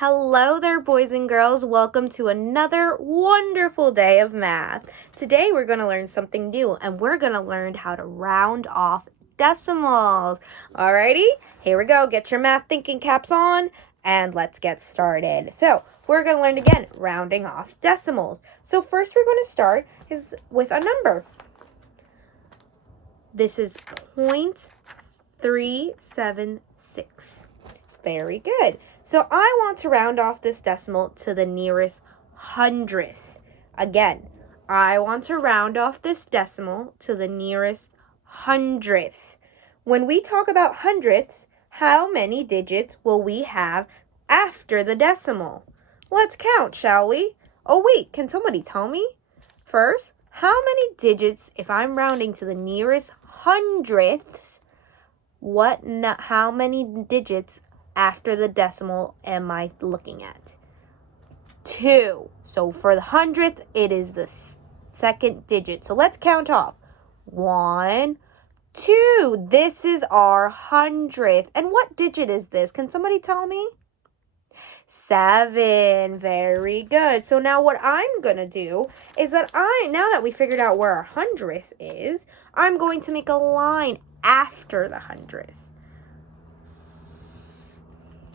Hello there, boys and girls. Welcome to another wonderful day of math. Today we're going to learn something new, and we're going to learn how to round off decimals. Alrighty, here we go. Get your math thinking caps on, and let's get started. So we're going to learn again, rounding off decimals. So first we're going to start with a number. This is 0.376. Very good. So I want to round off this decimal to the nearest hundredth. Again, I want to round off this decimal to the nearest hundredth. When we talk about hundredths, how many digits will we have after the decimal? Let's count, shall we? Oh wait, can somebody tell me? First, how many digits, if I'm rounding to the nearest hundredths, how many digits after the decimal am I looking at? 2. So for the hundredth, it is the second digit. So let's count off. 1, 2. This is our hundredth. And what digit is this? Can somebody tell me? 7. Very good. So now what I'm going to do is that now that we figured out where our hundredth is, I'm going to make a line after the hundredth.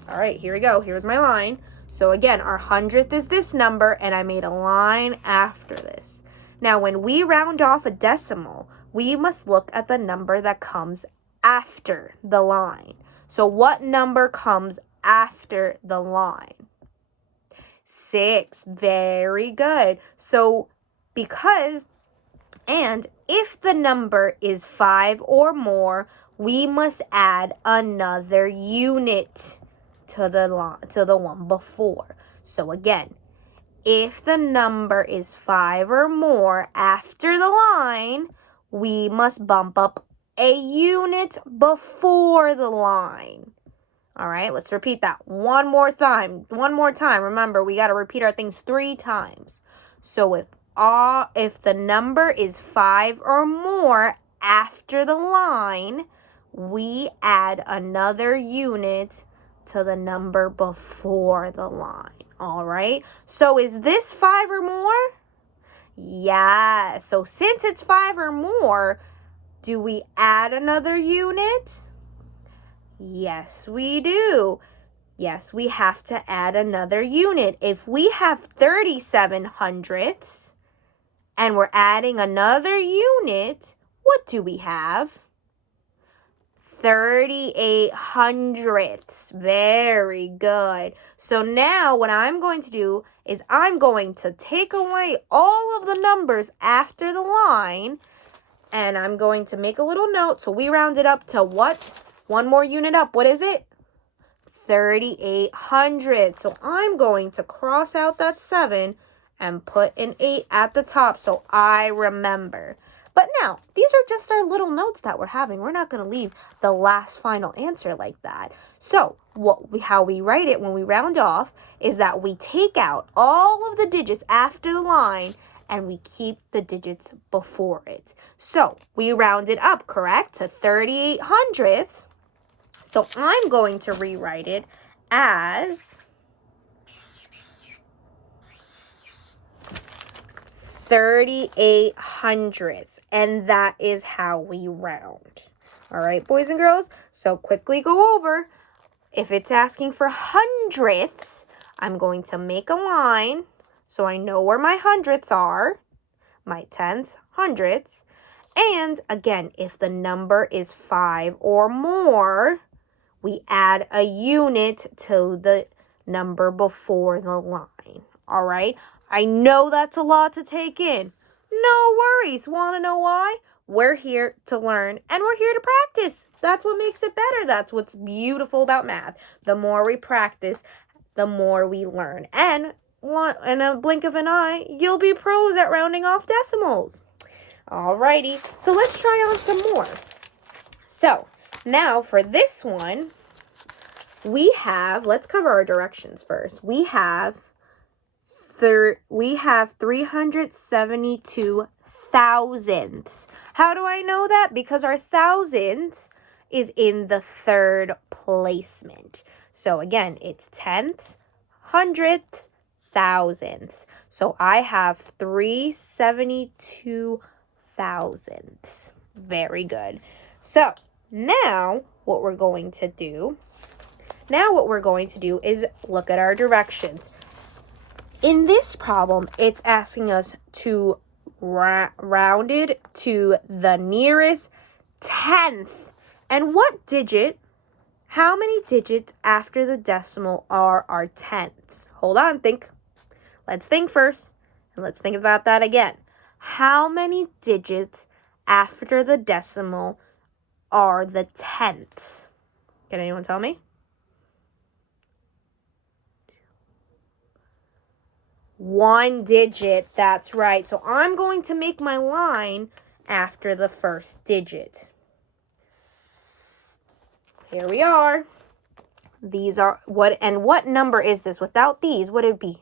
All right, here we go. Here's my line. So again, our hundredth is this number, and I made a line after this. Now, when we round off a decimal, we must look at the number that comes after the line. So what number comes after the line? 6. Very good. So if the number is 5 or more, we must add another unit to the one before. So again, if the number is 5 or more after the line, we must bump up a unit before the line. All right, let's repeat that one more time. Remember, we got to repeat our things 3 times. So if the number is 5 or more after the line, we add another unit to the number before the line. All right. So is this 5 or more? Yeah. So since it's 5 or more, do we add another unit? Yes, we do. Yes, we have to add another unit. If we have 37 hundredths and we're adding another unit, what do we have? 38 hundredths. Very good. So now what I'm going to do is I'm going to take away all of the numbers after the line, and I'm going to make a little note. So we rounded up to what? One more unit up. What is it? 3,800. So I'm going to cross out that 7 and put an 8 at the top so I remember. But now, these are just our little notes that we're having. We're not going to leave the last final answer like that. So how we write it when we round off is that we take out all of the digits after the line and we keep the digits before it. So we rounded up, correct, to 38 hundredths. So I'm going to rewrite it as 38 hundredths, and that is how we round. All right, boys and girls, so quickly go over. If it's asking for hundredths, I'm going to make a line so I know where my hundredths are, my tenths, hundredths. And again, if the number is 5 or more, we add a unit to the number before the line. All right? I know that's a lot to take in. No worries. Want to know why? We're here to learn and we're here to practice. That's what makes it better. That's what's beautiful about math. The more we practice, the more we learn. And in a blink of an eye, you'll be pros at rounding off decimals. Alrighty. So let's try on some more. So now for this one, let's cover our directions first. We have 372 thousandths. How do I know that? Because our thousandths is in the third placement. So again, it's tenths, hundredths, thousandths. So I have 372 thousandths. Very good. So now what we're going to do is look at our directions. In this problem, it's asking us to round it to the nearest tenth. And what digit, how many digits after the decimal are our tenths? Hold on, think. Let's think first, and let's think about that again. How many digits after the decimal are the tenths? Can anyone tell me? 1 digit, that's right. So I'm going to make my line after the first digit. Here we are. These are, what number is this? Without these, what would it be?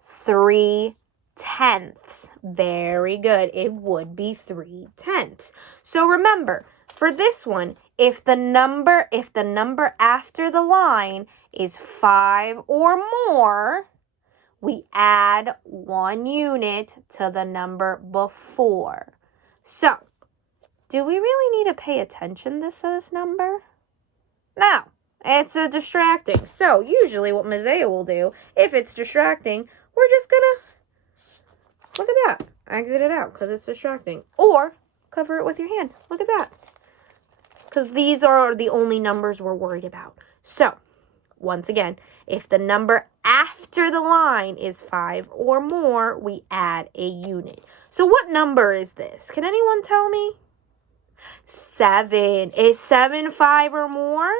3 tenths. Very good. It would be 3 tenths. So remember, for this one, if the number after the line is 5 or more, we add 1 unit to the number before. So, do we really need to pay attention to this number? No, it's distracting. So, usually what Mazeo will do, if it's distracting, we're just gonna, look at that, exit it out because it's distracting. Or, cover it with your hand. Look at that. Because these are the only numbers we're worried about. So, once again, if the number after the line is 5 or more, we add a unit. So what number is this? Can anyone tell me? 7. Is 7 5 or more?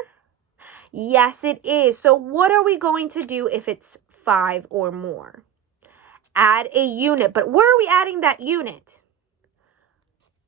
Yes, it is. So what are we going to do if it's 5 or more? Add a unit. But where are we adding that unit?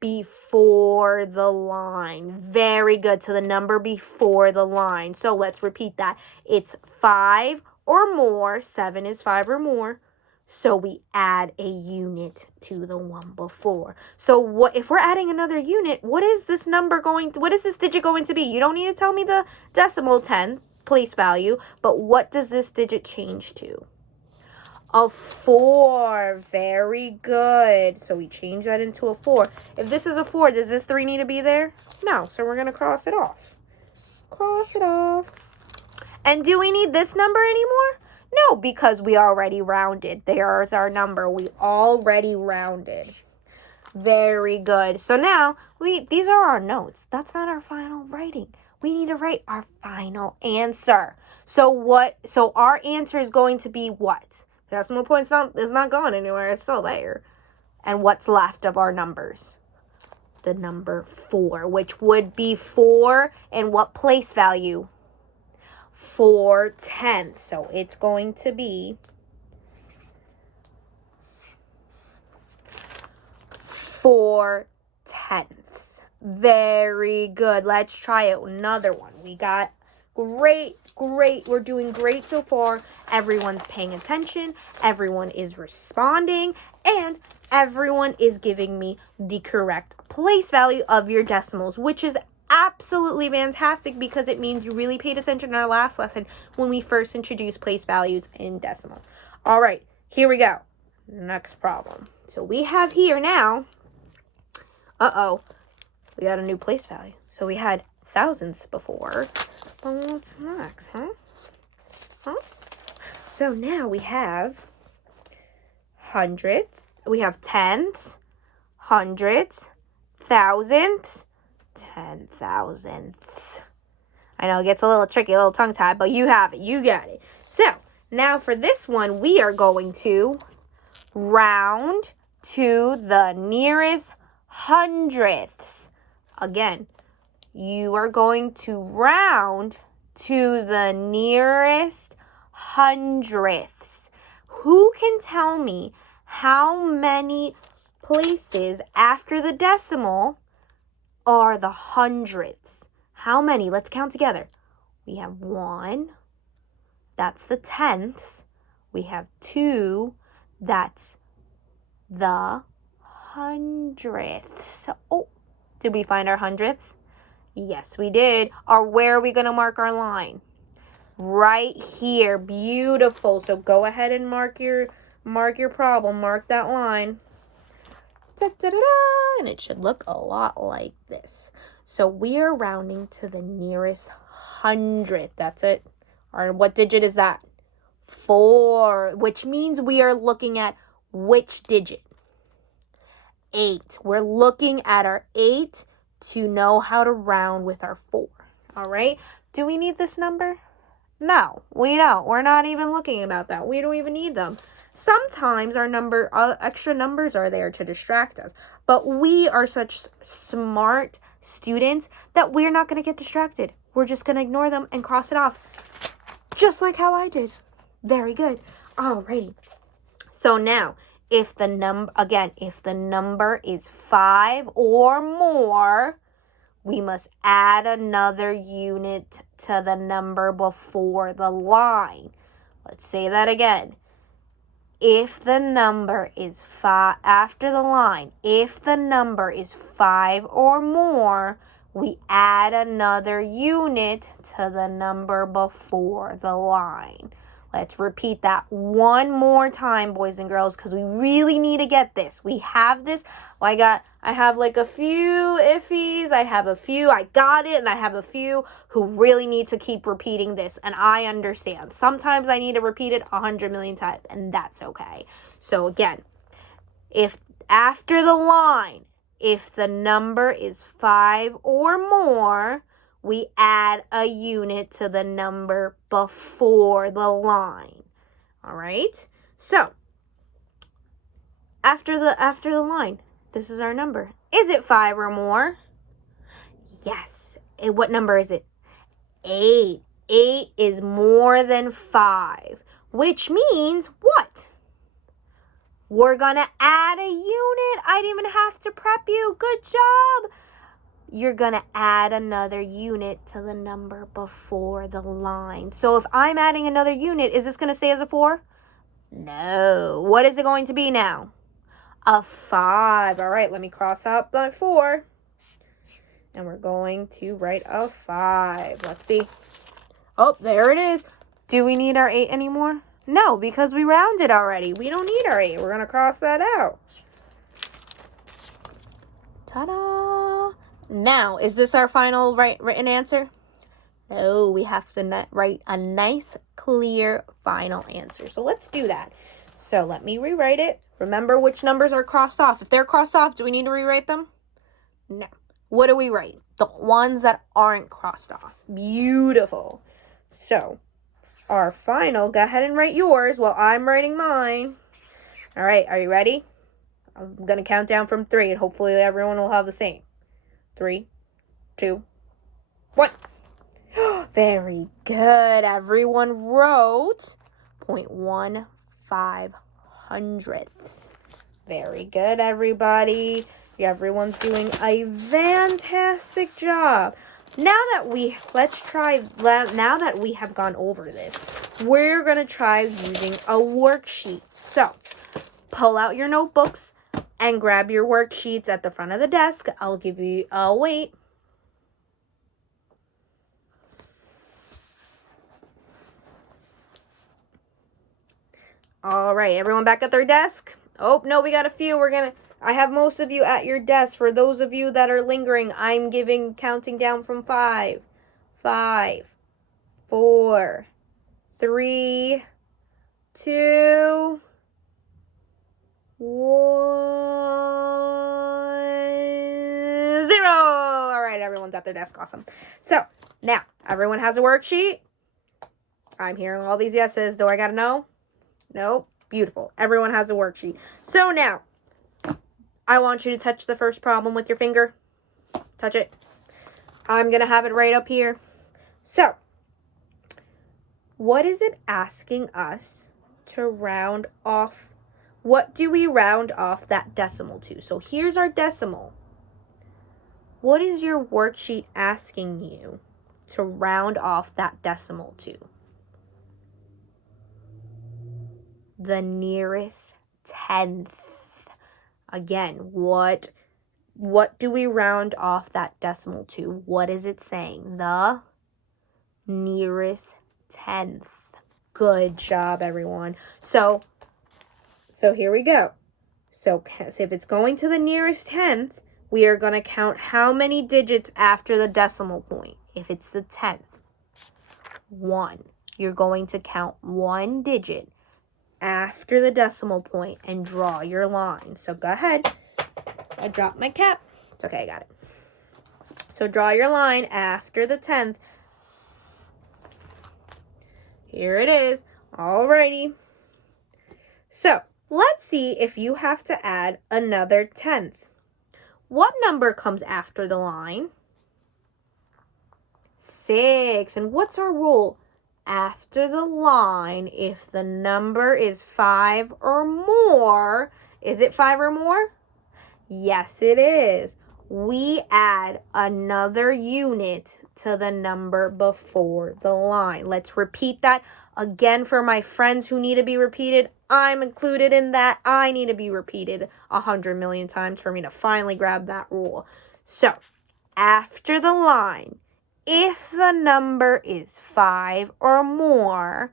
Before the line. Very good. To the number before the line. So let's repeat that. It's 5 or more. 7 is 5 or more. So we add a unit to the one before. So what if we're adding another unit? What is this digit going to be? You don't need to tell me the decimal 10 place value, but what does this digit change to? A 4. Very good. So we change that into a 4. If this is a 4, does this 3 need to be there? No. So we're going to cross it off. Cross it off. And do we need this number anymore? No, because we already rounded. There's our number. We already rounded. Very good. So now, these are our notes. That's not our final writing. We need to write our final answer. So our answer is going to be what? The decimal point is not going anywhere. It's still there. And what's left of our numbers? The number 4, which would be 4 and what place value? 4 tenths. So it's going to be 4 tenths. Very good. Let's try it. Another one. We got great. We're doing great so far. Everyone's paying attention. Everyone is responding. And everyone is giving me the correct place value of your decimals, which is absolutely fantastic because it means you really paid attention in our last lesson when we first introduced place values in decimal. All right, here we go. Next problem. So we have here now, we got a new place value. So we had thousands before, but what's next, huh? So now we have hundredths, we have tenths, hundredths, thousandths, 10,000ths. I know it gets a little tricky, a little tongue-tied, but you have it. You got it. So, now for this one, we are going to round to the nearest hundredths. Again, you are going to round to the nearest hundredths. Who can tell me how many places after the decimal are the hundredths? How many? Let's count together. We have 1. That's the tenths. We have 2. That's the hundredths. Oh, did we find our hundredths? Yes, we did. Where are we going to mark our line? right here. Beautiful. So go ahead and mark your problem. Mark that line. Da, da, da, da, and it should look a lot like this. So we are rounding to the nearest hundredth. That's it. Or what digit is that? 4, which means we are looking at which digit? 8. We're looking at our 8 to know how to round with our 4. All right. Do we need this number? No, we don't. We're not even looking about that. We don't even need them. Sometimes our extra numbers are there to distract us, but we are such smart students that we're not going to get distracted. We're just going to ignore them and cross it off, just like how I did. Very good. Alrighty. So now, if the number is 5 or more, we must add another unit to the number before the line. Let's say that again. If the number is 5 after the line, if the number is 5 or more, we add another unit to the number before the line. Let's repeat that one more time, boys and girls, because we really need to get this. We have this. I have like a few iffies. I got it, and I have a few who really need to keep repeating this, and I understand. Sometimes I need to repeat it 100 million times, and that's okay. So again, if after the line, if the number is 5 or more, we add a unit to the number before the line. All right? So, after the line, this is our number. Is it 5 or more? Yes. And what number is it? 8. 8 is more than 5, which means what? We're going to add a unit. I didn't even have to prep you. Good job. You're going to add another unit to the number before the line. So if I'm adding another unit, is this going to stay as a 4? No. What is it going to be now? A 5. All right, let me cross out the 4. And we're going to write a 5. Let's see. Oh, there it is. Do we need our 8 anymore? No, because we rounded already. We don't need our 8. We're going to cross that out. Ta-da! Now, is this our final written answer? No, we have to write a nice, clear final answer. So let's do that. So let me rewrite it. Remember which numbers are crossed off. If they're crossed off, do we need to rewrite them? No. What do we write? The ones that aren't crossed off. Beautiful. So, our final, go ahead and write yours while I'm writing mine. All right, are you ready? I'm going to count down from 3, and hopefully everyone will have the same. 3, 2, 1. Very good. Everyone wrote 0.15 hundredths. Very good, everybody. Everyone's doing a fantastic job. Now that we have gone over this, we're going to try using a worksheet. So, pull out your notebooks and grab your worksheets at the front of the desk. I'll wait. All right, everyone back at their desk? Oh, no, we got a few. I have most of you at your desk. For those of you that are lingering, I'm counting down from 5. 5, 4, 3, 2, 1, 0. All right, everyone's at their desk. Awesome. So, now, everyone has a worksheet? I'm hearing all these yeses. Do I got to know? Nope. Beautiful. Everyone has a worksheet. So now, I want you to touch the first problem with your finger. Touch it. I'm going to have it right up here. So, what is it asking us to round off? What do we round off that decimal to? So here's our decimal. What is your worksheet asking you to round off that decimal to? The nearest tenth. Again, what do we round off that decimal to? What is it saying? The nearest tenth. Good job, everyone. So here we go. So if it's going to the nearest tenth, we are going to count how many digits after the decimal point. If it's the 10th, 1. You're going to count 1 digit after the decimal point and draw your line. So go ahead. I dropped my cap. It's okay, I got it. So draw your line after the 10th. Here it is. Alrighty. So let's see if you have to add another 10th. What number comes after the line? 6. And what's our rule? After the line, if the number is 5 or more, is it 5 or more? Yes, it is. We add another unit to the number before the line. Let's repeat that again for my friends who need to be repeated. I'm included in that. I need to be repeated 100 million times for me to finally grab that rule. So, after the line, if the number is 5 or more,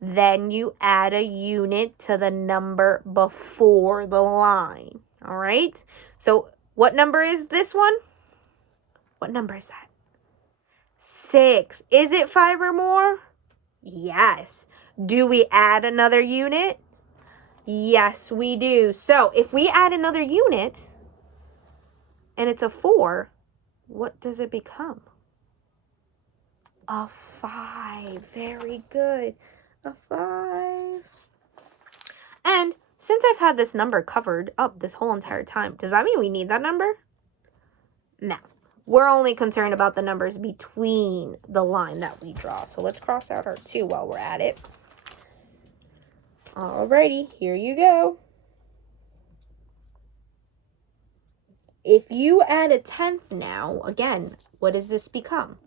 then you add a unit to the number before the line. All right? So, what number is this one? What number is that? 6. Is it 5 or more? Yes. Do we add another unit? Yes, we do. So, if we add another unit and it's a 4, what does it become? A 5. Very good. A 5. And since I've had this number covered up this whole entire time, does that mean we need that number? No. We're only concerned about the numbers between the line that we draw. So let's cross out our 2 while we're at it. Alrighty, here you go. If you add a 10th now, again, what does this become?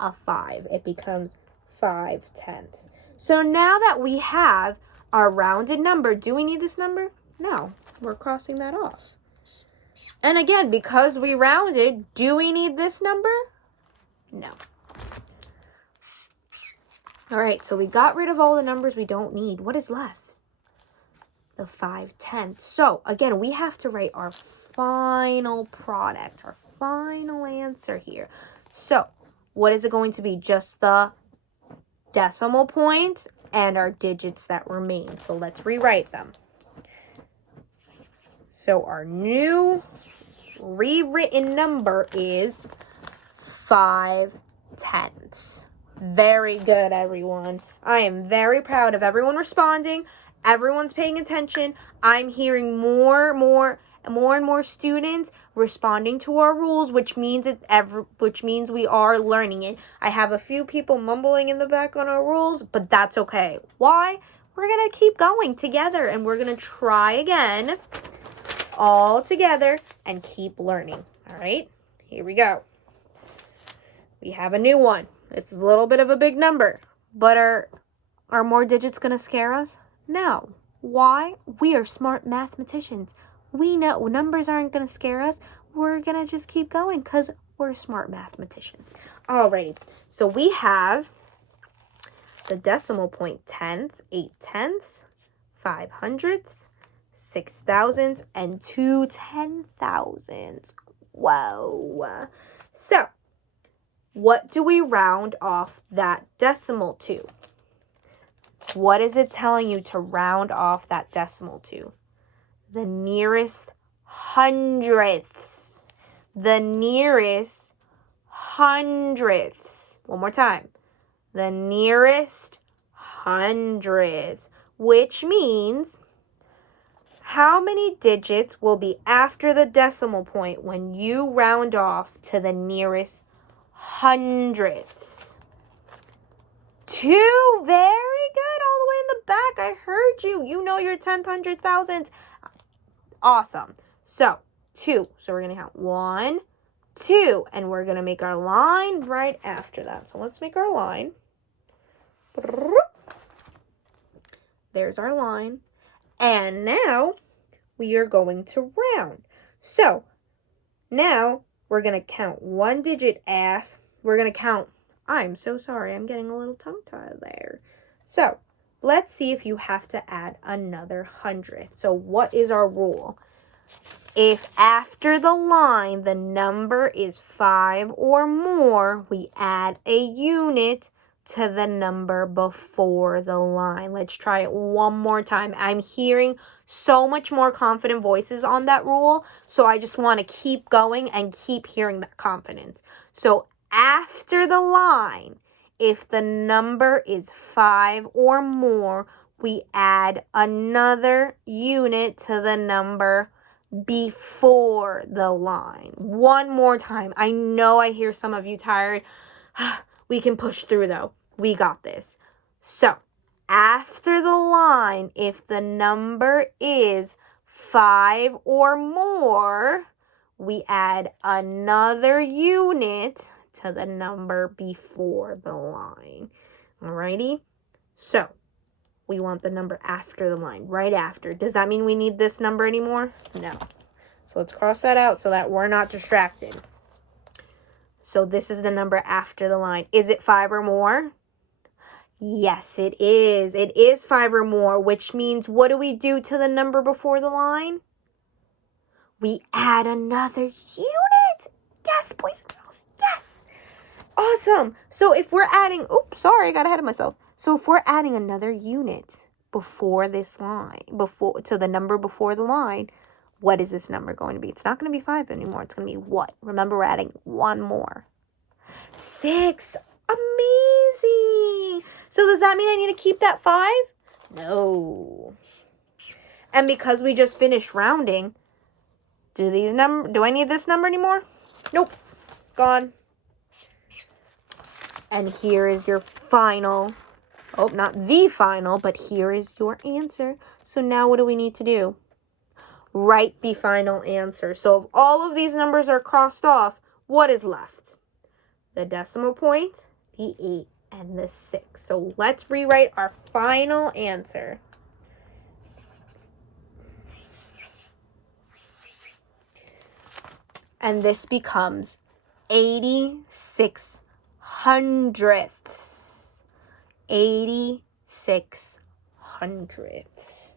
A 5. It becomes 5/10. So now that we have our rounded number, do we need this number? No, we're crossing that off. And again, because we rounded, do we need this number? No. All right, so we got rid of all the numbers we don't need. What is left? The 5/10. So again, we have to write our final product, our final answer here. So what is it going to be? Just the decimal point and our digits that remain. So let's rewrite them. So our new rewritten number is 5/10. Very good, everyone. I am very proud of everyone responding. Everyone's paying attention. I'm hearing more and more students responding to our rules, which means we are learning it. I have a few people mumbling in the back on our rules, but that's okay. Why? We're going to keep going together and we're going to try again all together and keep learning. All right? Here we go. We have a new one. This is a little bit of a big number, but are more digits going to scare us? No. Why? We are smart mathematicians. We know numbers aren't going to scare us. We're going to just keep going because we're smart mathematicians. Alrighty. So we have the decimal point 10th, 8/10ths, 5/100ths, 6,000ths, and 2/10,000ths. Whoa. So what do we round off that decimal to? What is it telling you to round off that decimal to? The nearest hundredths. The nearest hundredths. One more time. The nearest hundredths. Which means how many digits will be after the decimal point when you round off to the nearest hundredths? 2. Very good. All the way in the back. I heard you. You know your 10th, 100th, 1000th. Awesome. So 2. So we're going to count 1, 2. And we're going to make our line right after that. So let's make our line. There's our line. And now we are going to round. So now we're going to count 1 digit F. We're going to count I'm so sorry. I'm getting a little tongue-tied there. So, let's see if you have to add another 100. So, what is our rule? If after the line the number is 5 or more, we add a unit to the number before the line. Let's try it one more time. I'm hearing so much more confident voices on that rule, so I just want to keep going and keep hearing that confidence. So after the line, if the number is 5 or more, we add another unit to the number before the line. One more time. I know I hear some of you tired. We can push through though. We got this. So, after the line, if the number is 5 or more, we add another unit to the number before the line. Alrighty? So, we want the number after the line, right after. Does that mean we need this number anymore? No. So let's cross that out so that we're not distracted. So this is the number after the line. Is it 5 or more? Yes, it is. It is 5 or more, which means what do we do to the number before the line? We add another unit. Yes, boys and girls. Yes. Awesome. So if we're adding, oops, sorry, I got ahead of myself. So if we're adding another unit before this line, to the number before the line, what is this number going to be? It's not going to be 5 anymore. It's going to be what? Remember, we're adding one more. 6. Amazing. So does that mean I need to keep that 5? No. And because we just finished rounding, do I need this number anymore? Nope. Gone. And here is your final. Oh, not the final, but here is your answer. So now what do we need to do? Write the final answer. So if all of these numbers are crossed off, what is left? The decimal point, the 8, and the 6. So let's rewrite our final answer. And this becomes 86 hundredths. 86 hundredths.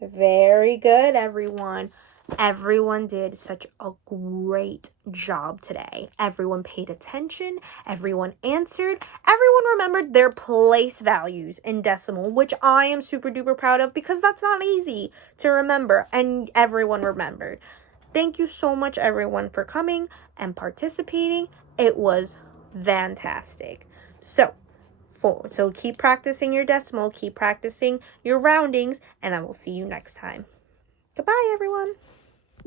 Very good, everyone. Everyone did such a great job today. Everyone paid attention. Everyone answered. Everyone remembered their place values in decimal, which I am super duper proud of because that's not easy to remember. And everyone remembered. Thank you so much, everyone, for coming and participating. It was fantastic. So keep practicing your decimal, keep practicing your roundings, and I will see you next time. Goodbye, everyone.